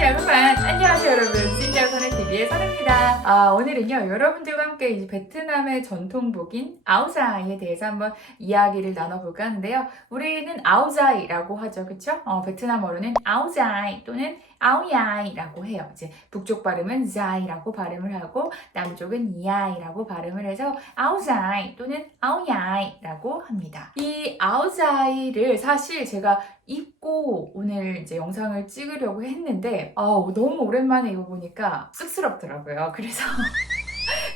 여러분, 안녕하세요 여러분. 신기하선의 TV의 선입니다. 오늘은요 여러분들과 함께 이 베트남의 전통복인 아우자이에 대해서 한번 이야기를 나눠볼까 하는데요. 우리는 아우자이라고 하죠, 그쵸? 베트남어로는 아우자이 또는 아우야이라고 해요. 이제 북쪽 발음은 자이라고 발음을 하고 남쪽은 야이라고 발음을 해서 아우자이 또는 아우야이라고 합니다. 이 아우자이를 사실 제가 입고 오늘 이제 영상을 찍으려고 했는데 너무 오랜만에 입어보니까 쑥스럽더라고요. 그래서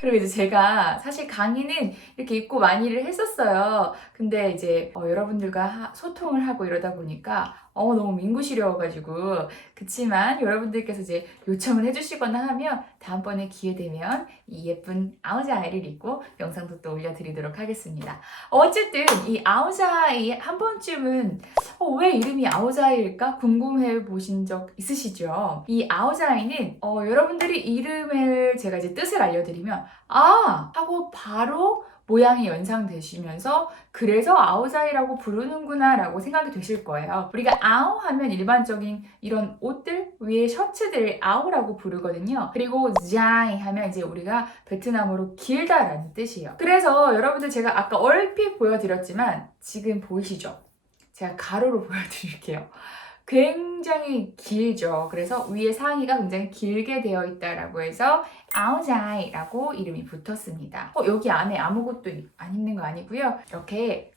그리고 이제 제가 사실 강의는 이렇게 입고 많이를 했었어요. 근데 이제 여러분들과 소통을 하고 이러다 보니까 너무 민구시려워가지고 그치만 여러분들께서 이제 요청을 해주시거나 하면 다음번에 기회 되면 이 예쁜 아우자이를 입고 영상도 또 올려드리도록 하겠습니다. 어쨌든 이 아우자이 한 번쯤은 왜 이름이 아우자이일까 궁금해 보신 적 있으시죠? 이 아우자이는 여러분들이 이름을 제가 이제 뜻을 알려드리면 하고 바로 모양이 연상되시면서 그래서 아우자이라고 부르는구나 라고 생각이 되실 거예요. 우리가 아우 하면 일반적인 이런 옷들 위에 셔츠들을 아우라고 부르거든요. 그리고 자이 하면 이제 우리가 베트남어로 길다라는 뜻이에요. 그래서 여러분들 제가 아까 얼핏 보여드렸지만 지금 보이시죠? 제가 가로로 보여드릴게요. 굉장히 길죠. 그래서 위에 상의가 굉장히 길게 되어 있다라고 해서 아우자이라고 이름이 붙었습니다. 여기 안에 아무것도 안 입는 거 아니고요. 이렇게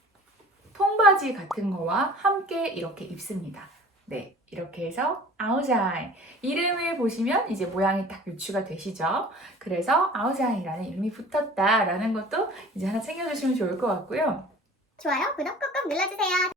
통바지 같은 거와 함께 이렇게 입습니다. 네, 이렇게 해서 아우자이. 이름을 보시면 이제 모양이 딱 유추가 되시죠? 그래서 아우자이라는 이름이 붙었다라는 것도 이제 하나 챙겨주시면 좋을 것 같고요. 좋아요, 구독 꾹꾹 눌러주세요.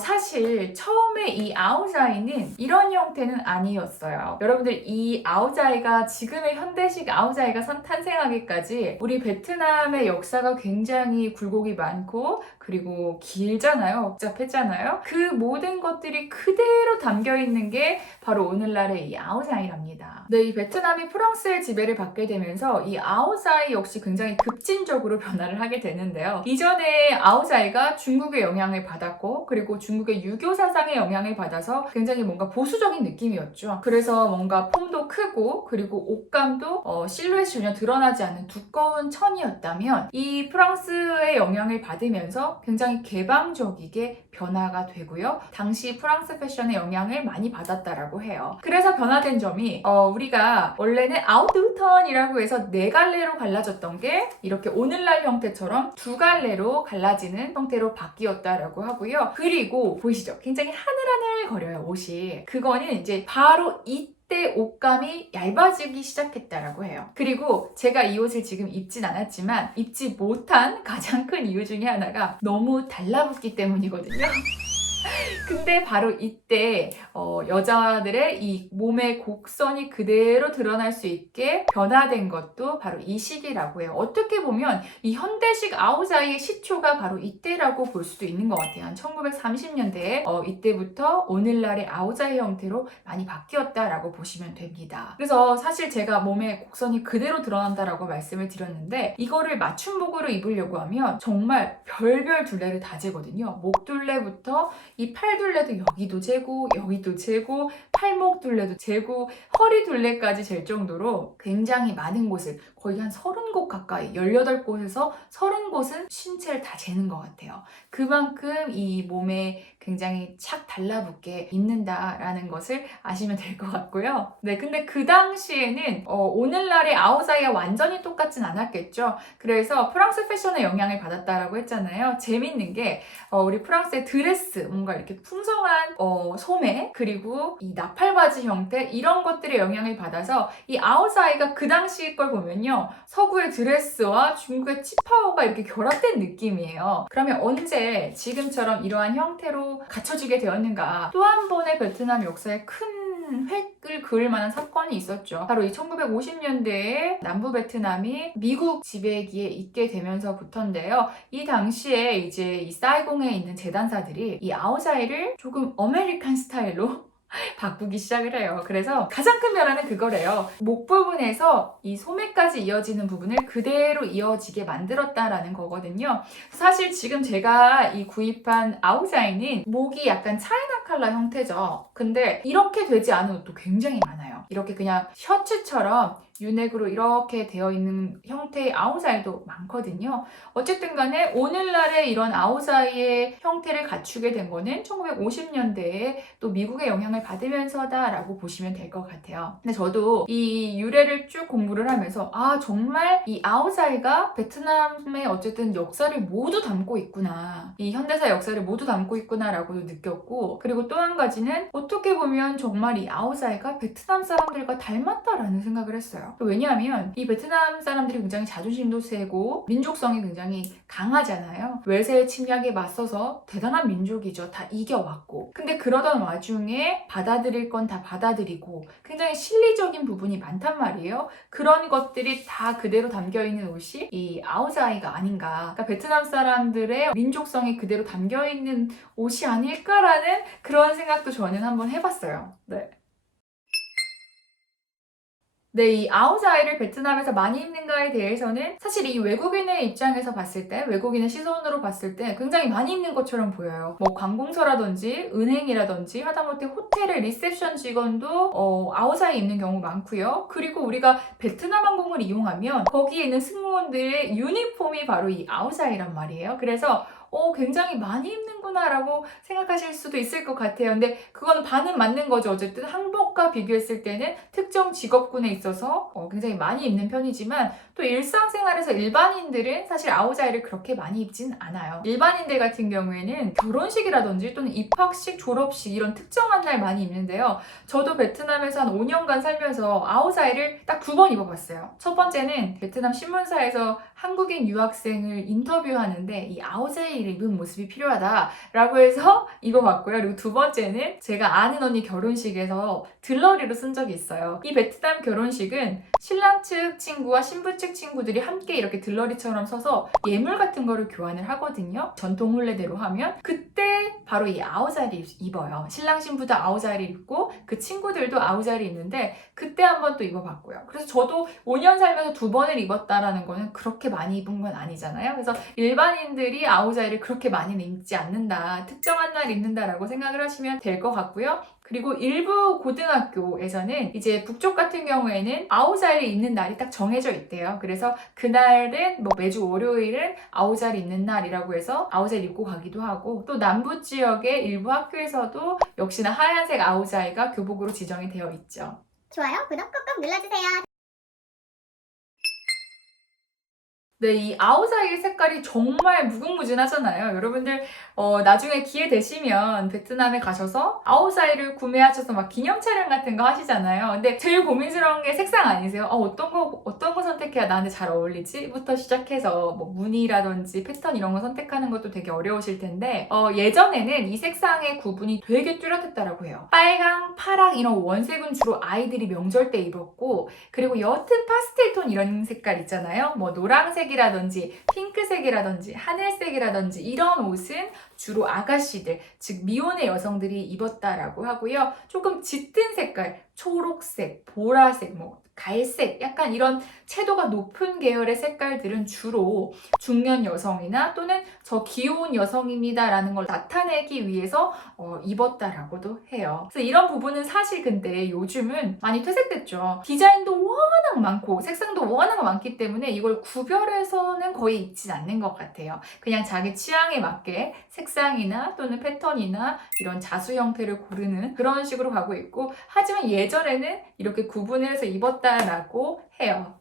사실 처음에 이 아우자이는 이런 형태는 아니었어요. 여러분들 이 아우자이가 지금의 현대식 아우자이가 탄생하기까지 우리 베트남의 역사가 굉장히 굴곡이 많고 그리고 길잖아요. 복잡했잖아요. 그 모든 것들이 그대로 담겨 있는 게 바로 오늘날의 이 아우자이랍니다. 네, 이 베트남이 프랑스의 지배를 받게 되면서 이 아우자이 역시 굉장히 급진적으로 변화를 하게 되는데요. 이전에 아우자이가 중국의 영향을 받았고 그리고 중국의 유교 사상의 영향을 받아서 굉장히 뭔가 보수적인 느낌이었죠. 그래서 뭔가 폼도 크고 그리고 옷감도 실루엣이 전혀 드러나지 않는 두꺼운 천이었다면 이 프랑스의 영향을 받으면서 굉장히 개방적이게 변화가 되고요. 당시 프랑스 패션의 영향을 많이 받았다라고 해요. 그래서 변화된 점이 우리가 원래는 아우드턴이라고 해서 네 갈래로 갈라졌던 게 이렇게 오늘날 형태처럼 두 갈래로 갈라지는 형태로 바뀌었다라고 하고요. 그리고 보이시죠? 굉장히 하늘하늘 거려요, 옷이. 그거는 이제 바로 이때 옷감이 얇아지기 시작했다라고 해요. 그리고 제가 이 옷을 지금 입진 않았지만 입지 못한 가장 큰 이유 중에 하나가 너무 달라붙기 때문이거든요. 근데 바로 이때 여자들의 이 몸의 곡선이 그대로 드러날 수 있게 변화된 것도 바로 이 시기라고 해요. 어떻게 보면 이 현대식 아우자이의 시초가 바로 이때라고 볼 수도 있는 것 같아요. 한 1930년대에 이때부터 오늘날의 아우자이 형태로 많이 바뀌었다라고 보시면 됩니다. 그래서 사실 제가 몸의 곡선이 그대로 드러난다라고 말씀을 드렸는데 이거를 맞춤복으로 입으려고 하면 정말 별별 둘레를 다 재거든요. 목 둘레부터 이 팔 둘레도 여기도 재고 여기도 재고 팔목 둘레도 재고 허리 둘레까지 잴 정도로 굉장히 많은 곳을 거의 한 30곳 가까이 18곳에서 30곳은 신체를 다 재는 것 같아요. 그만큼 이 몸에 굉장히 착 달라붙게 입는다라는 것을 아시면 될 것 같고요. 네, 근데 그 당시에는 오늘날의 아우자이와 완전히 똑같진 않았겠죠. 그래서 프랑스 패션의 영향을 받았다라고 했잖아요. 재밌는 게 우리 프랑스의 드레스, 뭔가 이렇게 풍성한 소매 그리고 이 나팔바지 형태 이런 것들의 영향을 받아서 이 아우자이가 그 당시 걸 보면요. 서구의 드레스와 중국의 치파오가 이렇게 결합된 느낌이에요. 그러면 언제 지금처럼 이러한 형태로 갖춰지게 되었는가? 또 한 번의 베트남 역사에 큰 획을 그을 만한 사건이 있었죠. 바로 이 1950년대에 남부 베트남이 미국 지배기에 있게 되면서부터인데요. 이 당시에 이제 이 사이공에 있는 재단사들이 이 아우자이를 조금 아메리칸 스타일로 바꾸기 시작을 해요. 그래서 가장 큰 변화는 그거래요. 목 부분에서 이 소매까지 이어지는 부분을 그대로 이어지게 만들었다라는 거거든요. 사실 지금 제가 이 구입한 아우자이는 목이 약간 차이나 컬러 형태죠. 근데 이렇게 되지 않은 옷도 굉장히 많아요. 이렇게 그냥 셔츠처럼 유넥으로 이렇게 되어 있는 형태의 아우자이도 많거든요. 어쨌든 간에 오늘날의 이런 아우자이의 형태를 갖추게 된 거는 1950년대에 또 미국의 영향을 받으면서다라고 보시면 될 것 같아요. 근데 저도 이 유래를 쭉 공부를 하면서 정말 이 아우자이가 베트남의 어쨌든 역사를 모두 담고 있구나. 이 현대사 역사를 모두 담고 있구나라고도 느꼈고, 그리고 또 한 가지는 어떻게 보면 정말 이 아우자이가 베트남 사람들과 닮았다라는 생각을 했어요. 왜냐하면 이 베트남 사람들이 굉장히 자존심도 세고 민족성이 굉장히 강하잖아요. 외세의 침략에 맞서서 대단한 민족이죠. 다 이겨왔고. 근데 그러던 와중에 받아들일 건 다 받아들이고 굉장히 실리적인 부분이 많단 말이에요. 그런 것들이 다 그대로 담겨있는 옷이 이 아우자이가 아닌가. 그러니까 베트남 사람들의 민족성이 그대로 담겨있는 옷이 아닐까라는 그런 생각도 저는 한번 해봤어요. 네, 이 아우자이를 베트남에서 많이 입는가에 대해서는 사실 이 외국인의 입장에서 봤을 때, 외국인의 시선으로 봤을 때 굉장히 많이 입는 것처럼 보여요. 뭐 관공서라든지 은행이라든지 하다못해 호텔의 리셉션 직원도 아우자이 입는 경우 많고요. 그리고 우리가 베트남 항공을 이용하면 거기에 있는 승무원들의 유니폼이 바로 이 아우자이란 말이에요. 그래서 굉장히 많이 입는구나라고 생각하실 수도 있을 것 같아요. 근데 그건 반은 맞는 거죠. 어쨌든 항복과 비교했을 때는 특정 직업군에 있어서 굉장히 많이 입는 편이지만 또 일상생활에서 일반인들은 사실 아우자이를 그렇게 많이 입진 않아요. 일반인들 같은 경우에는 결혼식이라든지 또는 입학식, 졸업식 이런 특정한 날 많이 입는데요. 저도 베트남에서 한 5년간 살면서 아우자이를 딱 2번 입어봤어요. 첫 번째는 베트남 신문사에서 한국인 유학생을 인터뷰하는데 이 아우자이를 입은 모습이 필요하다라고 해서 입어봤고요. 그리고 두 번째는 제가 아는 언니 결혼식에서 들러리로 쓴 적이 있어요. 이 베트남 결혼식은 신랑 측 친구와 신부 측 친구들이 함께 이렇게 들러리처럼 서서 예물 같은 거를 교환을 하거든요. 전통 혼례대로 하면 그때 바로 이 아우자이를 입어요. 신랑 신부도 아우자이를 입고 그 친구들도 아우자이를 입는데 그때 한번 또 입어봤고요. 그래서 저도 5년 살면서 2번을 입었다라는 거는 그렇게 많이 입은 건 아니잖아요. 그래서 일반인들이 아우자이를 그렇게 많이는 입지 않는다, 특정한 날 입는다라고 생각을 하시면 될 것 같고요. 그리고 일부 고등학교에서는 이제 북쪽 같은 경우에는 아우자이를 입는 날이 딱 정해져 있대요. 그래서 그날은 뭐 매주 월요일은 아우자이를 입는 날이라고 해서 아우자이를 입고 가기도 하고, 또 남부 지역의 일부 학교에서도 역시나 하얀색 아우자이가 교복으로 지정이 되어 있죠. 좋아요, 구독 꾹꾹 눌러주세요. 네, 이 아우자이의 색깔이 정말 무궁무진하잖아요. 여러분들 나중에 기회 되시면 베트남에 가셔서 아우자이를 구매하셔서 막 기념 촬영 같은 거 하시잖아요. 근데 제일 고민스러운 게 색상 아니세요? 어떤 거 선택해야 나한테 잘 어울리지? 부터 시작해서 뭐 무늬라든지 패턴 이런 거 선택하는 것도 되게 어려우실 텐데 예전에는 이 색상의 구분이 되게 뚜렷했다라고 해요. 빨강, 파랑 이런 원색은 주로 아이들이 명절 때 입었고, 그리고 옅은 파스텔 톤 이런 색깔 있잖아요. 뭐 노란색이라든지 핑크색이라든지 하늘색이라든지 이런 옷은 주로 아가씨들, 즉 미혼의 여성들이 입었다라고 하고요. 조금 짙은 색깔, 초록색, 보라색, 뭐 갈색, 약간 이런 채도가 높은 계열의 색깔들은 주로 중년 여성이나 또는 저 귀여운 여성입니다라는 걸 나타내기 위해서 입었다라고도 해요. 그래서 이런 부분은 사실 근데 요즘은 많이 퇴색됐죠. 디자인도 워낙 많고 색상도 워낙 많기 때문에 이걸 구별해서는 거의 입진 않는 것 같아요. 그냥 자기 취향에 맞게 색상이나 또는 패턴이나 이런 자수 형태를 고르는 그런 식으로 가고 있고, 하지만 예전에는 이렇게 구분을 해서 입었다라고 해요.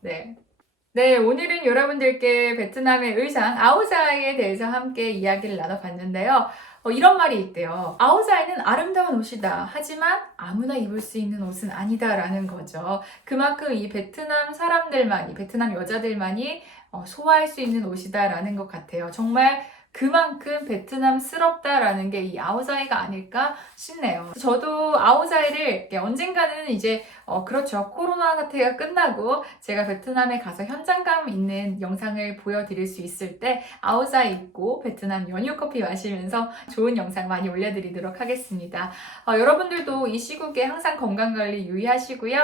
네, 오늘은 여러분들께 베트남의 의상 아우자이에 대해서 함께 이야기를 나눠봤는데요. 이런 말이 있대요. 아우자이는 아름다운 옷이다. 하지만 아무나 입을 수 있는 옷은 아니다라는 거죠. 그만큼 이 베트남 사람들만이, 베트남 여자들만이 소화할 수 있는 옷이다라는 것 같아요. 정말 그만큼 베트남스럽다라는 게 이 아오자이가 아닐까 싶네요. 저도 아오자이를 언젠가는 이제 그렇죠. 코로나 사태가 끝나고 제가 베트남에 가서 현장감 있는 영상을 보여드릴 수 있을 때 아오자이 입고 베트남 연유 커피 마시면서 좋은 영상 많이 올려드리도록 하겠습니다. 여러분들도 이 시국에 항상 건강관리 유의하시고요.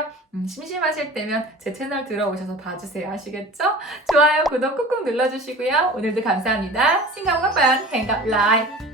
심심하실 때면 제 채널 들어오셔서 봐주세요. 아시겠죠? 좋아요, 구독 꾹꾹 눌러주시고요. 오늘도 감사합니다. xin chào các bạn, hẹn gặp lại.